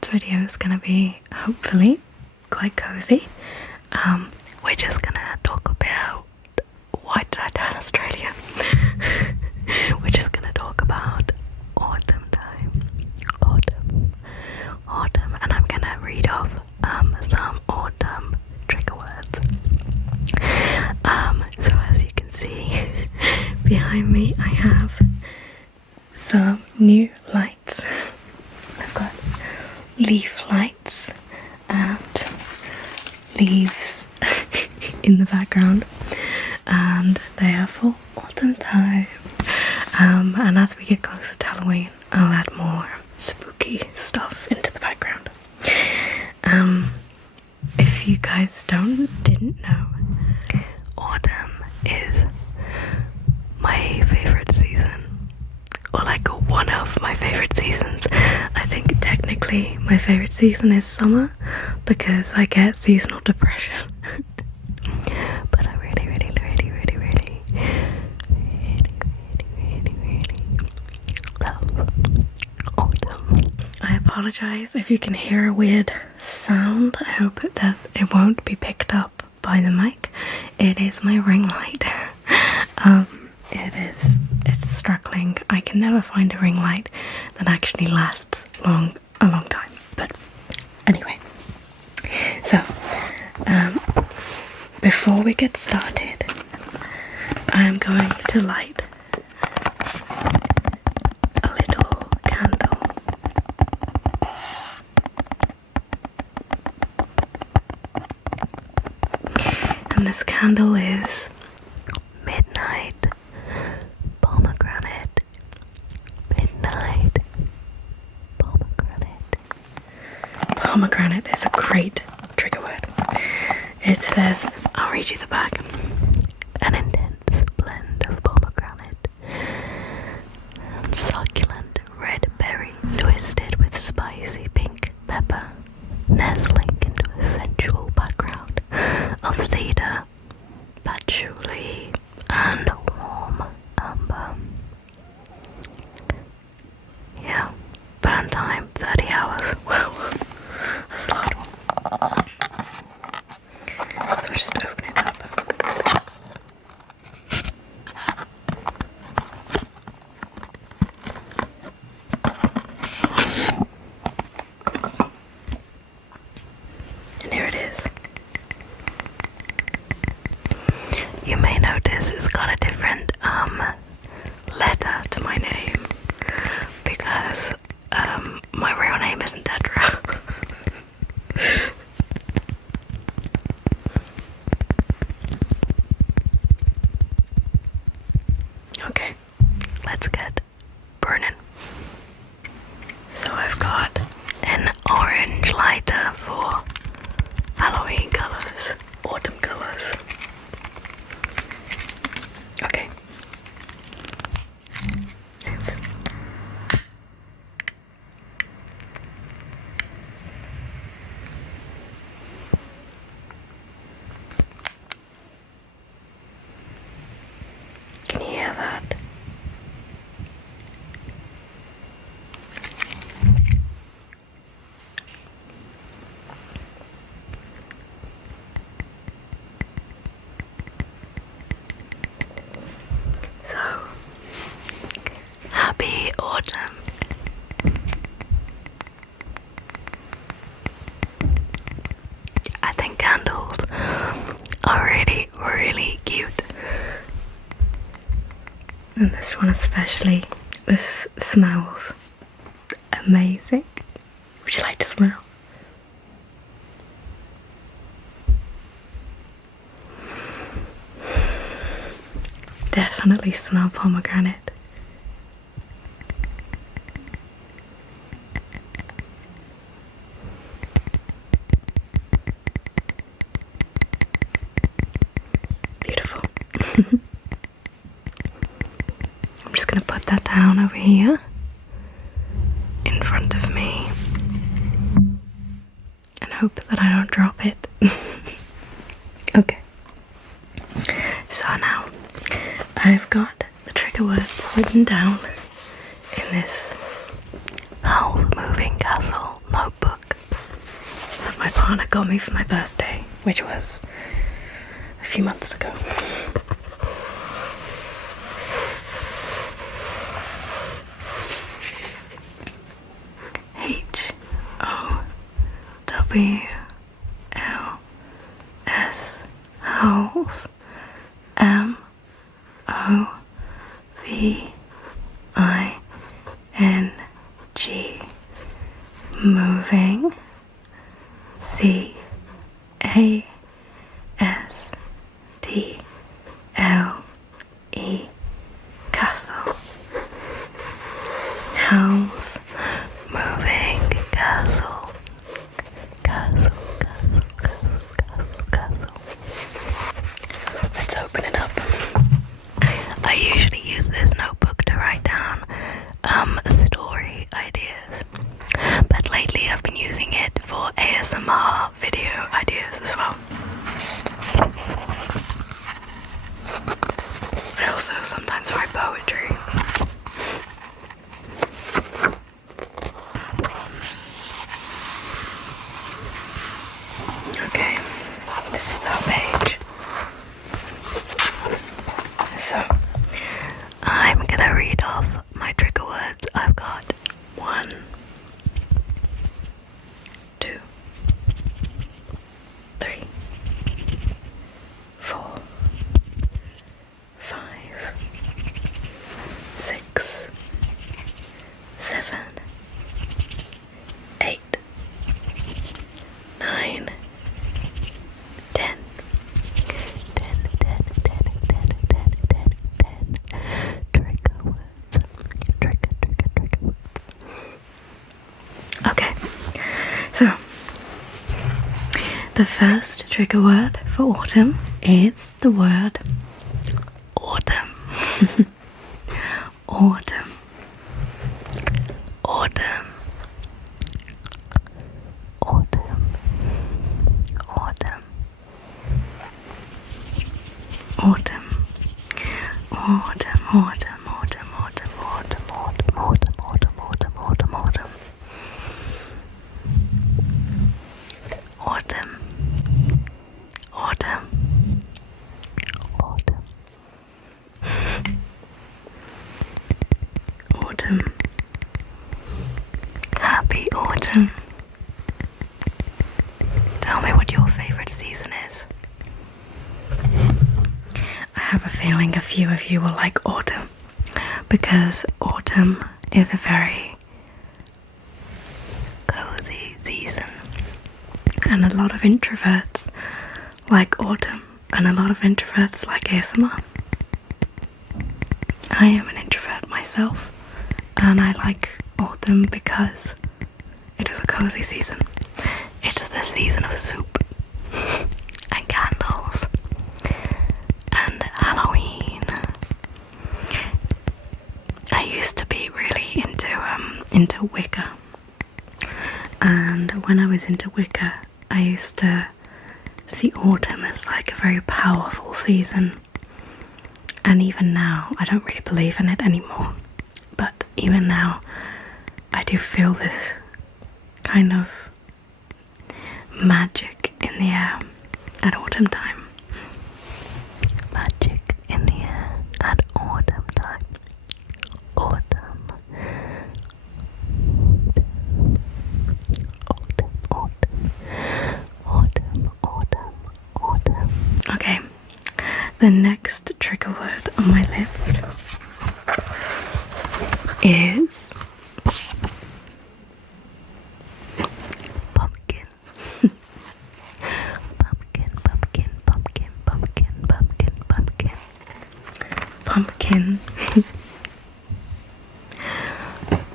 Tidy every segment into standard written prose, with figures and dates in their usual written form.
tonight's video is gonna be hopefully quite cozy. We're just gonna talk about, why did I turn Australia? We're just gonna talk about autumn time. Autumn, and I'm gonna read off some autumn trigger words. So as you can see behind me, I have some new lights. I've got leaf lights and leaves in the background, and they are for autumn time. And as we get closer to Halloween, I'll add more spooky stuff into the background. If you guys didn't know, autumn is my favorite season, or like one of my favorite seasons. I think technically my favorite season is summer because I get seasonal depression. But I really love autumn. I apologize if you can hear a weird sound. I hope that it won't be picked up by the mic. It is my ring light. It's struggling. I can never find a ring light that actually lasts a long time. But anyway, so before we get started, I'm going to light a little candle. And this candle is Midnight Pomegranate. Midnight Pomegranate. Pomegranate is a great trigger word. It says, I'll read you the back. An intense blend of pomegranate and succulent red berry twisted with spicy pink pepper, nestling into a sensual background of cedar, patchouli, and warm amber. Yeah, burn time 30 hours. Wow, that's a lot. So I'll just open it up. And here it is. You may notice it's got a different letter to my name because my real name isn't Tetra. Okay, let's get burning. So I've got an orange lighter for Halloween colours, autumn colours. Okay. Thanks. Can you hear that? So, happy autumn. I think candles are really cute. And this one especially, this smells amazing. Would you like to smell? Definitely smell pomegranate. Beautiful. I'm just going to put that down over here in front of me and hope that I don't drop it. Okay. So now I've got the trigger words written down in this Howl's Moving Castle notebook. partner got me for my birthday, which was a few months ago. HOWLS, howls, MOVING, moving, CASTLE, castle. House, moving, castle, castle, castle, castle, castle, castle. Let's open it up. I usually use this notebook to write down story ideas, but lately I've been using it for ASMR video ideas as well. I also sometimes write poetry. Okay, this is our page. So, I'm gonna read off my trigger words. I've got 1, 2, 3, 4, 5, 6, 7, 8, 9, 10. 10 trigger words. Trigger words. Okay, so the first trigger word for autumn is the word autumn. Autumn. Autumn. Autumn. Autumn. Autumn. Autumn, autumn, autumn, autumn, autumn, autumn, autumn, autumn, autumn, autumn, autumn. Autumn. Autumn. Autumn. Autumn. Happy autumn. Tell me what your favorite season is. I have a feeling a few of you will like autumn, because autumn is a very cozy season, and a lot of introverts like autumn, and a lot of introverts like ASMR. I am an introvert myself, and I like autumn because it is a cozy season. It is the season of soup and candles and Halloween. I used to be really into Wicca, and when I was into Wicca, I used to see autumn as like a very powerful season. And even now, I don't really believe in it anymore, but even now, I do feel this kind of magic in the air at autumn time. Magic in the air at autumn time. Autumn. Autumn, autumn. Autumn, autumn, autumn. Okay, the next trigger word on my list is pumpkin. Pumpkin, pumpkin, pumpkin, pumpkin, pumpkin, pumpkin. Pumpkin.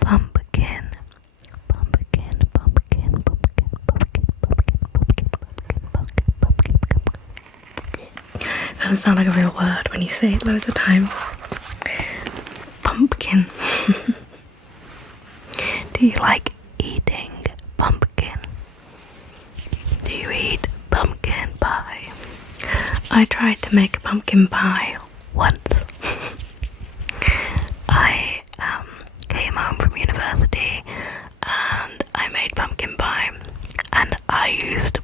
Pumpkin. Pumpkin, pumpkin, pumpkin, pumpkin, pumpkin, pumpkin, pumpkin, pumpkin, pumpkin. Doesn't sound like a real word when you say it loads of times. Pumpkin. Do you like eating pumpkin? Do you eat pumpkin pie? I tried to make a pumpkin pie once. I came home from university and I made pumpkin pie, and I used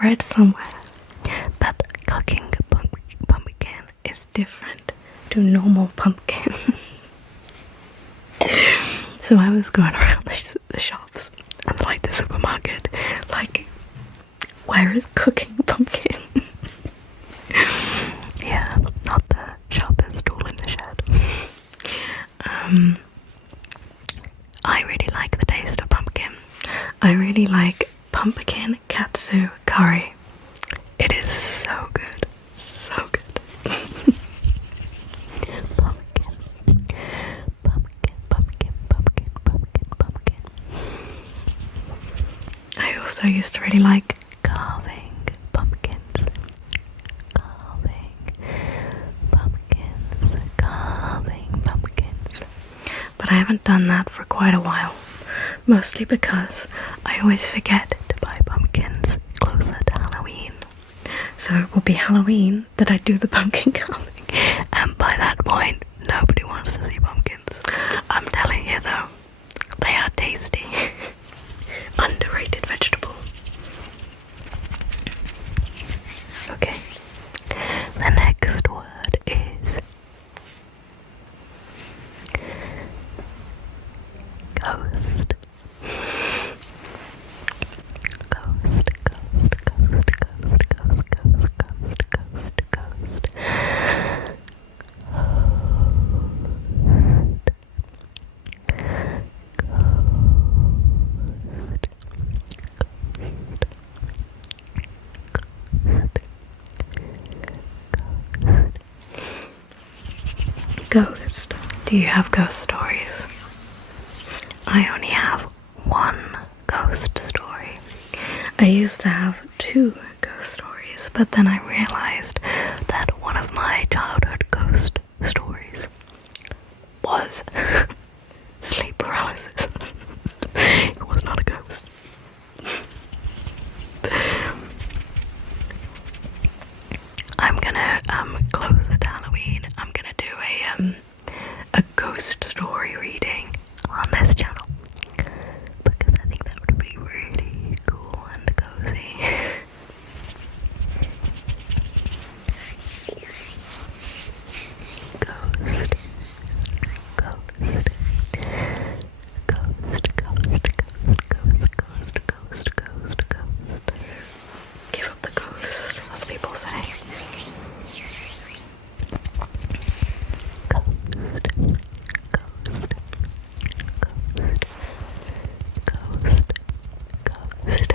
I've read somewhere that cooking pumpkin is different to normal pumpkin. So I was going around the shops and like the supermarket, like, where is cooking pumpkin? Yeah, not the shopper's stall in the shed. I really like the taste of pumpkin. I really like pumpkin katsu curry. It is so good. So good. Pumpkin. Pumpkin, pumpkin, pumpkin, pumpkin, pumpkin. I also used to really like carving pumpkins. Carving pumpkins. But I haven't done that for quite a while. Mostly because I always forget to buy pumpkins closer to Halloween. So it will be Halloween that I do the pumpkin carving, and by that point, nobody wants to see pumpkins. I'm telling you though, they are tasty. Underrated vegetable. Okay, the next word is ghost. Ghost. Do you have ghost stories? I only have one ghost story. I used to have 2 ghost stories, but then I realized that one of my childhood ghost stories was sleep paralysis. It was not a ghost. I'm gonna closer to Halloween, I'm gonna do a ghost story reading on this channel, because I think that would be really cool and cozy. Ghost. Give up the ghost, as people say. Ghost.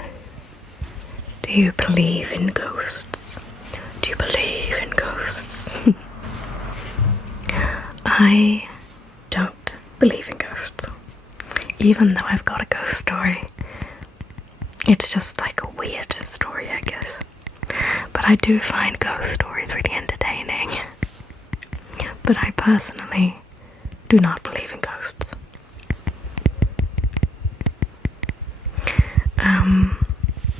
Do you believe in ghosts? Do you believe in ghosts? I don't believe in ghosts. Even though I've got a ghost story. It's just like a weird story, I guess. But I do find ghost stories really entertaining. But I personally do not believe in ghosts.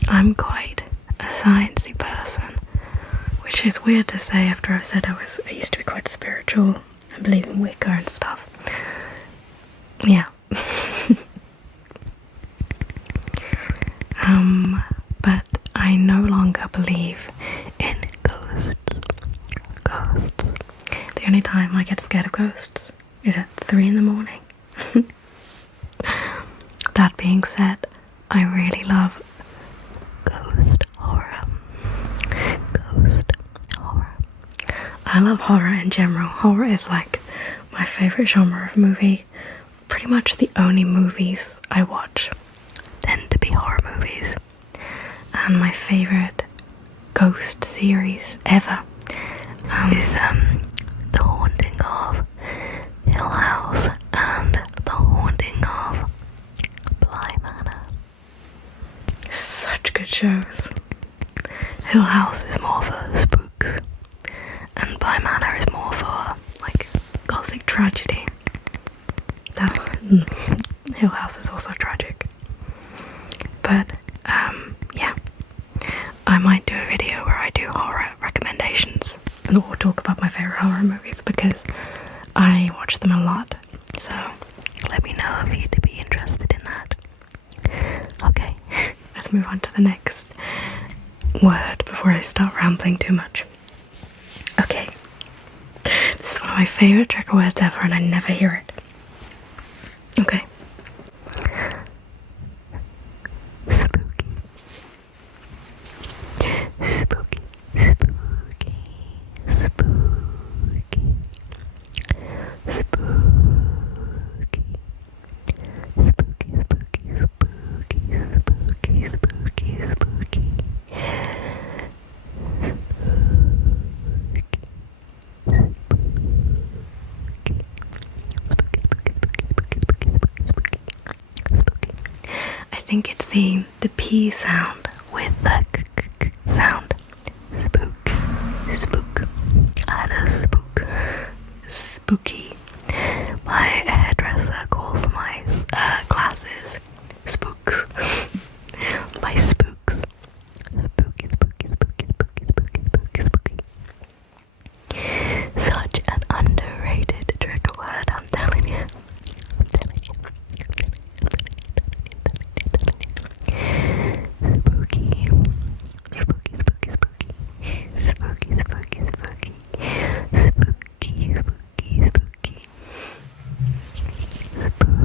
I'm quite a sciencey person, which is weird to say after I've said I used to be quite spiritual and believe in Wicca and stuff. Yeah. But I no longer believe in ghosts. The only time I get scared of ghosts is at 3 in the morning. That being said, I really love ghost horror. I love horror in general. Horror is like my favourite genre of movie. Pretty much the only movies I watch tend to be horror movies. And my favourite ghost series ever is The Haunting of Hill House and The Haunting of Bly Manor. Such good shows. Hill House is more for spooks, and Bly Manor is more for like gothic tragedy. Hill House is also tragic. But yeah, I might do a video where I do horror recommendations and or talk about my favourite horror movies, because I watch them a lot. So let me know if you'd be interested in that. Okay, let's move on to the next word before I start rambling too much. Okay. This is one of my favourite trigger words ever and I never hear it. Okay. Spooky. Spooky. Spooky. Spooky. Spooky. Spooky. Spooky. Spooky. Spooky. I think it's the P sound with the k sound. Spook. Spook. I had a spook. Spooky. My hairdresser calls my glasses spooks. My spooks. Spooky, spooky, spooky, spooky, spooky, spooky, spooky. Such an underrated trigger word, I'm telling you. Spooky. Spooky, spooky, spooky. Spooky, spooky, spooky. Spooky, spooky, spooky. Spooky,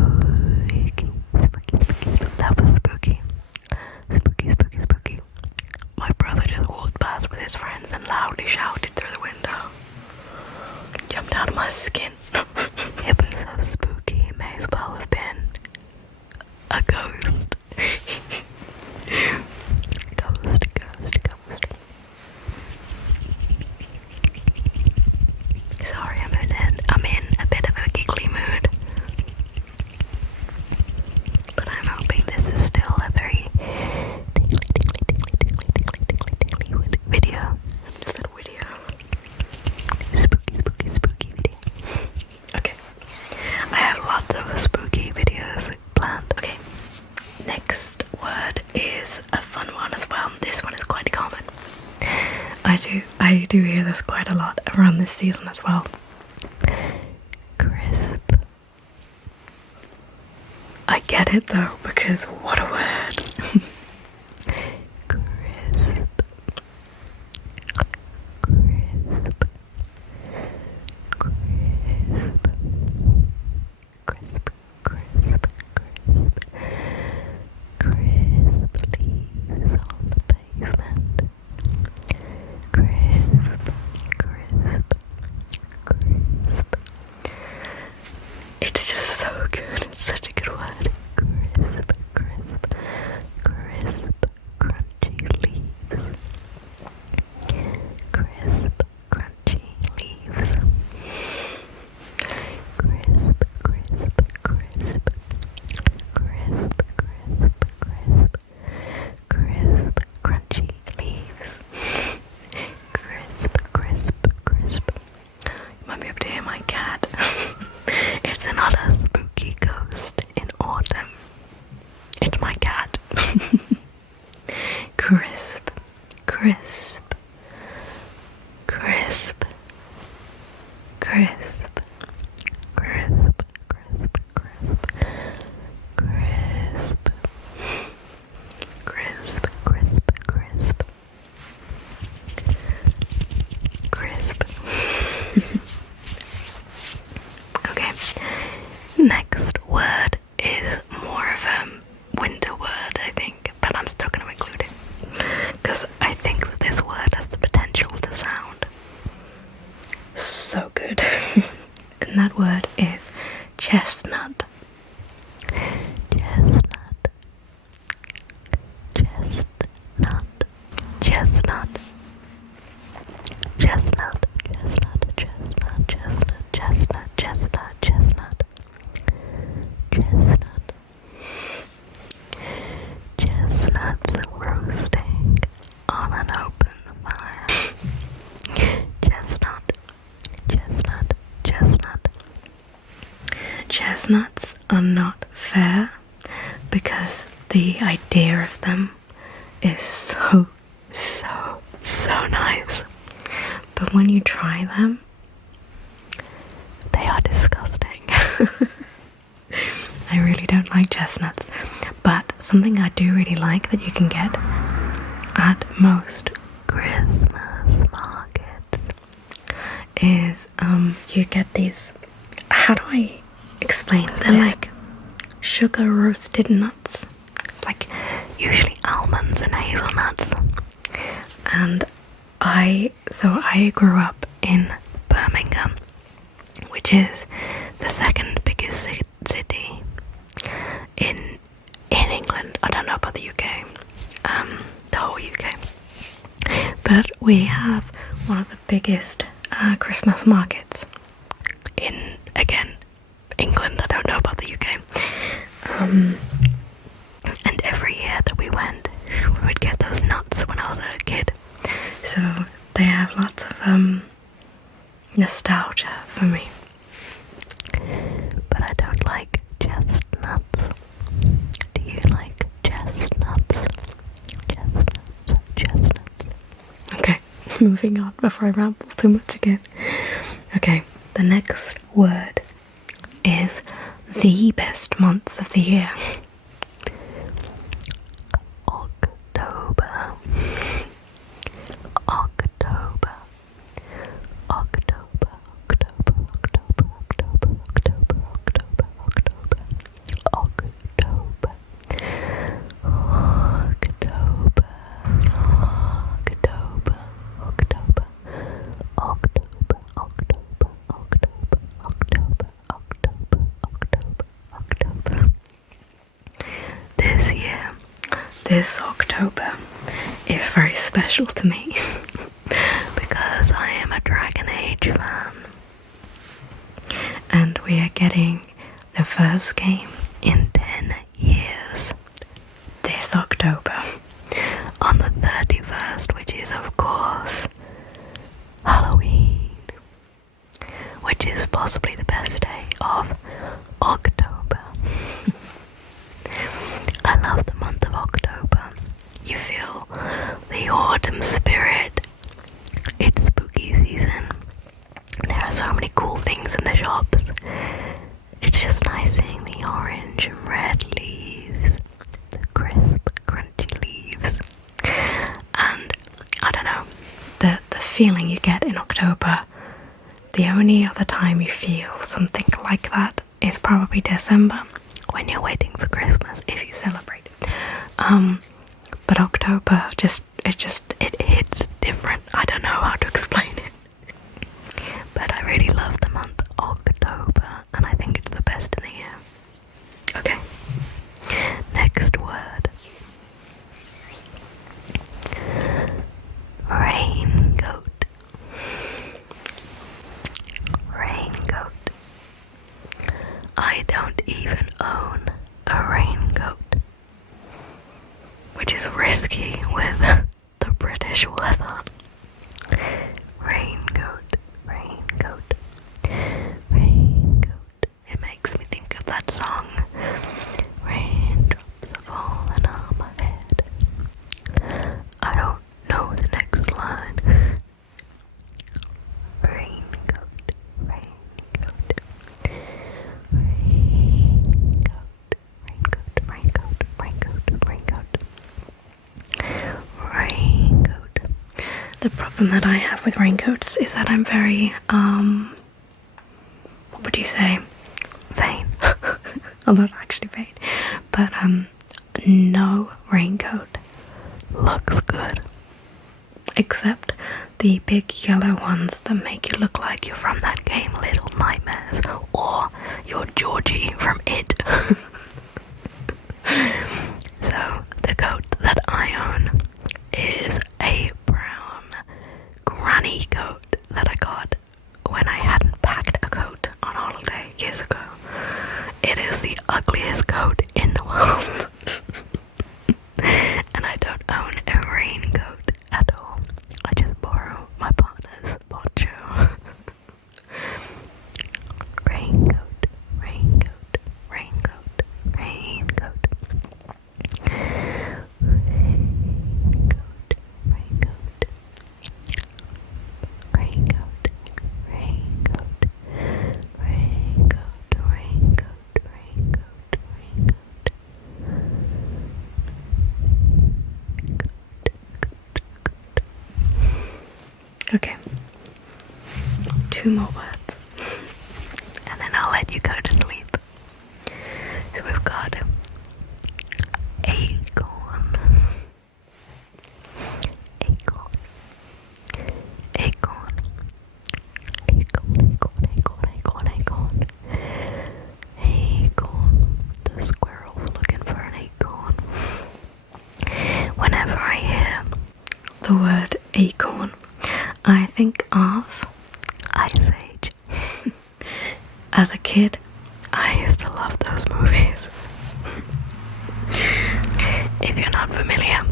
spooky, spooky. That was spooky. Spooky, spooky, spooky. My brother just walked past with his friends and loudly shouted through the window. Jumped out of my skin. It was so spooky, it may as well have been a ghost. Ghost, ghost, ghost. Sorry, I'm in a bit of a giggly mood. But I'm hoping this is still a very tickly video. I just said video. Spooky, spooky, spooky video. Okay. I have lots of spooky videos planned. Okay. Next word is a fun one as well. This one is quite common. I do hear this quite a lot around this season as well. Crisp. I get it though, because what a word. Crisp. Crisp. Crisp. Crisp. Crisp. Crisp. Crisp leaves on the pavement. Crisp. Crisp. Crisp. It's just so good. It's such a good word. Crisp. Crisp. Crisp. Crunchy leaves. Crisp. Crunchy leaves. Crisp. Crisp. Crisp. Crisp. Crisp. Crisp. Crisp. Crunchy leaves. Crisp. Crisp. Crisp. You might be able to hear my cat. It's another spooky ghost in autumn. It's my cat. Crisp. Crisp. Crisp. Crisp. Crisp. Crisp. Crisp. Crisp. Crisp. Crisp. Crisp. Crisp. Okay. Next word is more of a winter word, I think, but I'm still going to include it because I think that this word has the potential to sound so good. And that word is chestnut. Chestnut. Chestnut. Chestnut. Chestnut. Chestnut. Chestnut. Chestnut. Chestnut. Chestnut. Chestnut. Chestnut. Chestnuts roasting on an open fire. Chestnut. Chestnut. Chestnut. Chestnuts are not fair because the idea of them is so nice. But when you try them, they are disgusting. I really don't like chestnuts. But something I do really like that you can get, at most Christmas markets is you get these, how do I explain? They're like sugar roasted nuts. It's like usually almonds and hazelnuts. And I grew up in Birmingham, which is the second biggest city in England. I don't know about the UK, the whole UK. But we have one of the biggest Christmas markets in, again, England. I don't know about the UK. And every year that we went, we would get those nuts when I was a kid. So they have lots of nostalgia for me. But I don't like chestnuts. Do you like chestnuts? Chestnuts. Okay, moving on before I ramble too much again. Okay, the next word is the best month of the year. October. October. October. October. October. October. October. October. October. October. October. October. October. October. October. This year, this October is very special to me because I am a Dragon Age fan. And we are getting the first game in 10 years this October on the 31st, which is of course Halloween, which is possibly the best day of October. I love the month of October. You feel the autumn spirit. It's spooky season. There are so many cool things in the shops. It's just nice seeing the orange and red leaves, the crisp, crunchy leaves. And I don't know, the feeling you get in October, the only other time you feel something like that is probably December, when you're waiting for Christmas, if you celebrate. But October, it hits different. I don't know how to explain it. But I really love the month October, and I think it's the best in the year. Okay, next word. Raincoat. Raincoat. I don't even own a raincoat, which is risky with the British weather. Raincoat, raincoat, raincoat. It makes me think of that song, Raindrops are falling on my head. I don't know the next line. Raincoat, raincoat, raincoat, raincoat, raincoat. Raincoat. The problem that I have with raincoats is that I'm very, what would you say? Vain. I'm not actually vain. But, no raincoat looks good. Except the big yellow ones that make you look like you're from that game Little Nightmares, or you're Georgie from It. So the coat that I own is a brown granny coat that I got when I hadn't packed a coat on holiday years ago. It is the ugliest coat in the world. And I don't own a raincoat at all. I just borrow my partner's poncho. Raincoat, raincoat, raincoat. Okay. 2 more words. And then I'll let you go to sleep. So we've got acorn. Acorn. Acorn. Acorn, acorn, acorn, acorn, acorn. Acorn. The squirrel's looking for an acorn. Whenever I hear the word acorn, I think of Ice Age. As a kid, I used to love those movies. If you're not familiar,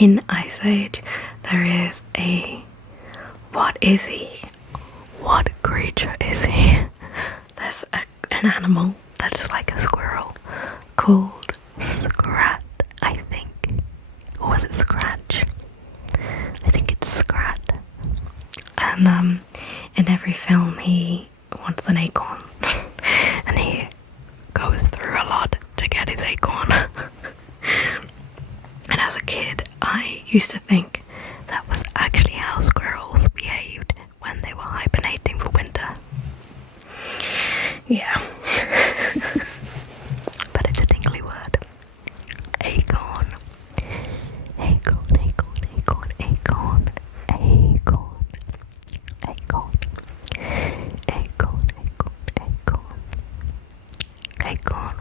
in Ice Age, there is what is he? What creature is he? There's an animal that's like a squirrel called Scrat, I think. Or was it Scratch? I think it's Scrat. And in every film he wants an acorn. And he goes through a lot to get his acorn. And as a kid, I used to think that was actually how squirrels behaved when they were hibernating for winter. Yeah. But it's a tingly word. Acorn. Acorn, acorn, acorn, acorn. Acorn. Acorn. Acorn, acorn, acorn. Acorn.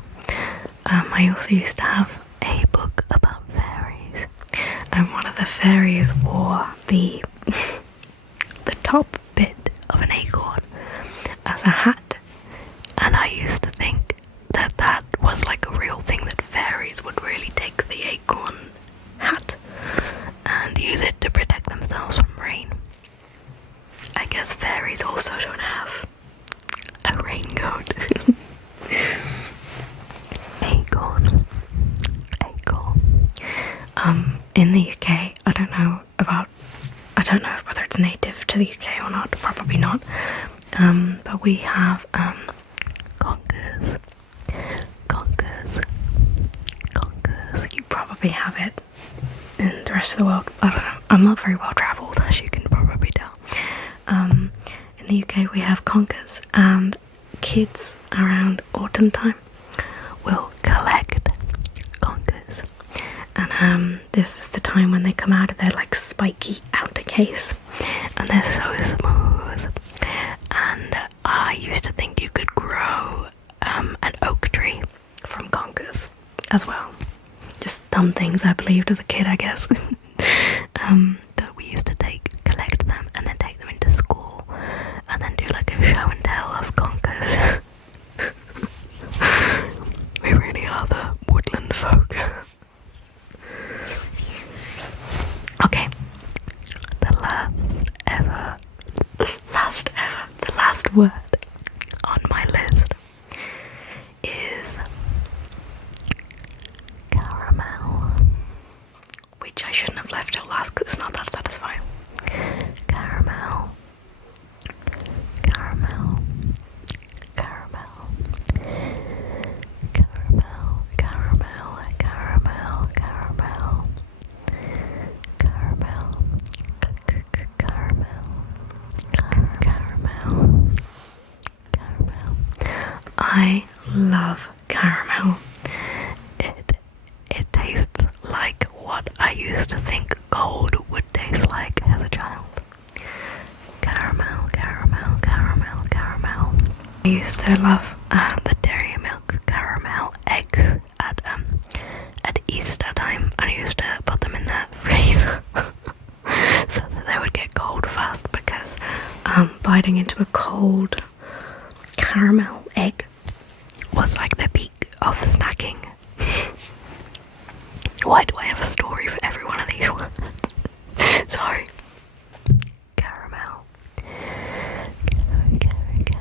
I also used to have a book about fairies, and one of the fairies wore the top bit of an acorn as a hat, and I used to think that that was like a real thing, that fairies would really take the acorn hat and use it to protect themselves from rain. I guess fairies also don't have a raincoat. Acorn. Acorn. In the UK, I don't know whether it's native to the UK or not, probably not. But we have conkers. Conkers. Conkers. You probably have it in the rest of the world. I don't know. I'm not very well travelled, as you can probably tell. In the UK we have conkers, and kids around autumn time will collect conkers. And this is the time when they come out of their like spiky outer case, and they're so smooth. And I used to think you could grow an oak tree from conkers as well. Just dumb things I believed as a kid, I guess. But we used to collect them and then take them into school and then do like a show and tell of conkers. We really are the woodland folk. Okay, the last word on my list is caramel, which I shouldn't have left till last because it's not that satisfying. Caramel. Caramel. Caramel. Caramel. Caramel. Caramel. Caramel. Caramel. Caramel. Caramel. Caramel. I love caramel. It tastes like what I used to think gold would taste like as a child. Caramel, caramel, caramel, caramel. I used to love the dairy milk caramel eggs at Easter time, and I used to put them in the freezer so that they would get cold fast, because biting into a cold caramel egg was like the peak of snacking. Why do I have a story for every one of these ones? Sorry. Caramel. Caramel.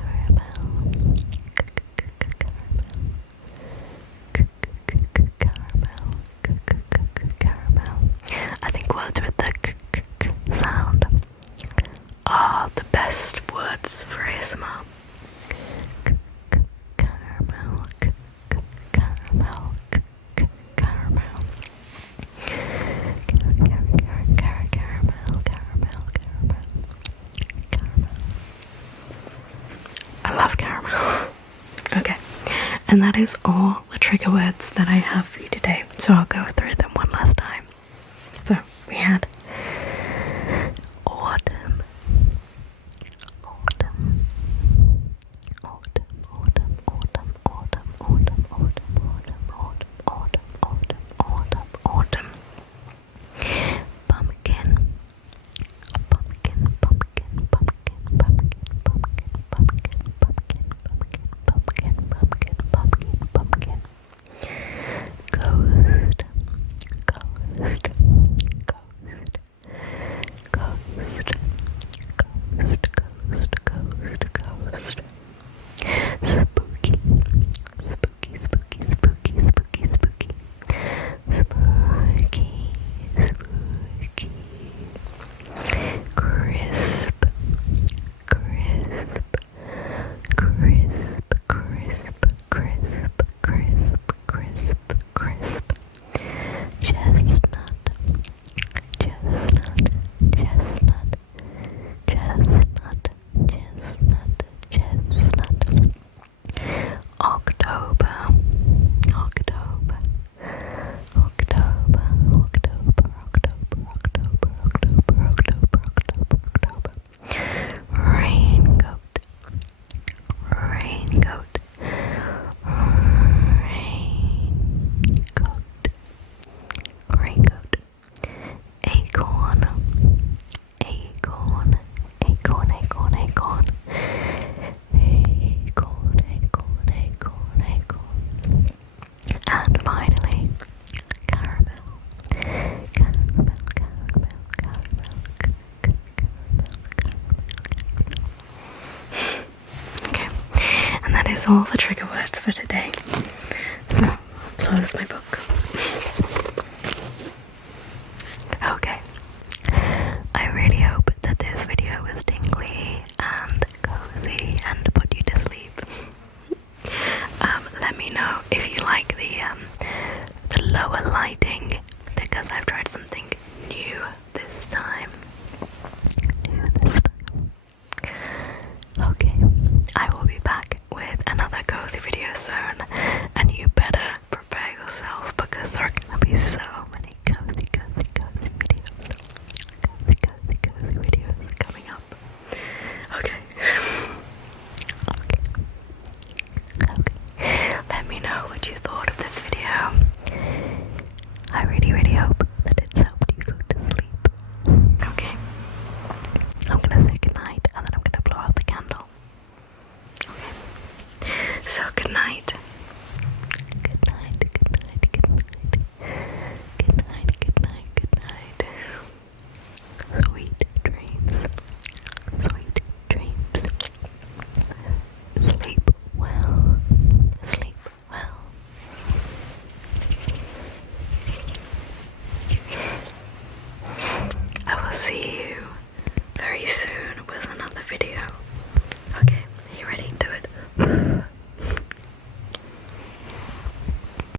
I think words with the sound are the best words for ASMR. Caramel. Caramel. Caramel. And that is all the trigger words that I have for you today. So I'll go through them one last time. So we had autumn, autumn, autumn, autumn, autumn, autumn, autumn, autumn, autumn, autumn, autumn, autumn, autumn, pumpkin, pumpkin, pumpkin, pumpkin, pumpkin, pumpkin, pumpkin, pumpkin, pumpkin, pumpkin, pumpkin, pumpkin, ghost, ghost, ghost, ghost, ghost, ghost, ghost, spooky, spooky, spooky, spooky, spooky, spooky, spooky, spooky, crisp, crisp, crisp, crisp, crisp, crisp, crisp, crisp, chestnut, chestnut, chestnut, chestnut, chestnut, chestnut, October, October, October, October, October, October, October, October, October, October, raincoat, raincoat, raincoat, raincoat, acorn, acorn, acorn, acorn, acorn, acorn, acorn, acorn, acorn, and finally, caramel, caramel, caramel, caramel, okay, and that is all the trigger words for today. So I'll close my book. Okay, I really hope that this video was tingly and cozy and put you to sleep. Let me know if you like the lower lighting, because I've tried something new this time. Okay, I will be back with another cozy video soon, and you better prepare yourself because there are gonna be so many cozy, cozy, cozy videos. Cozy, cozy, cozy videos coming up. Okay. Okay. Okay. Let me know what you thought of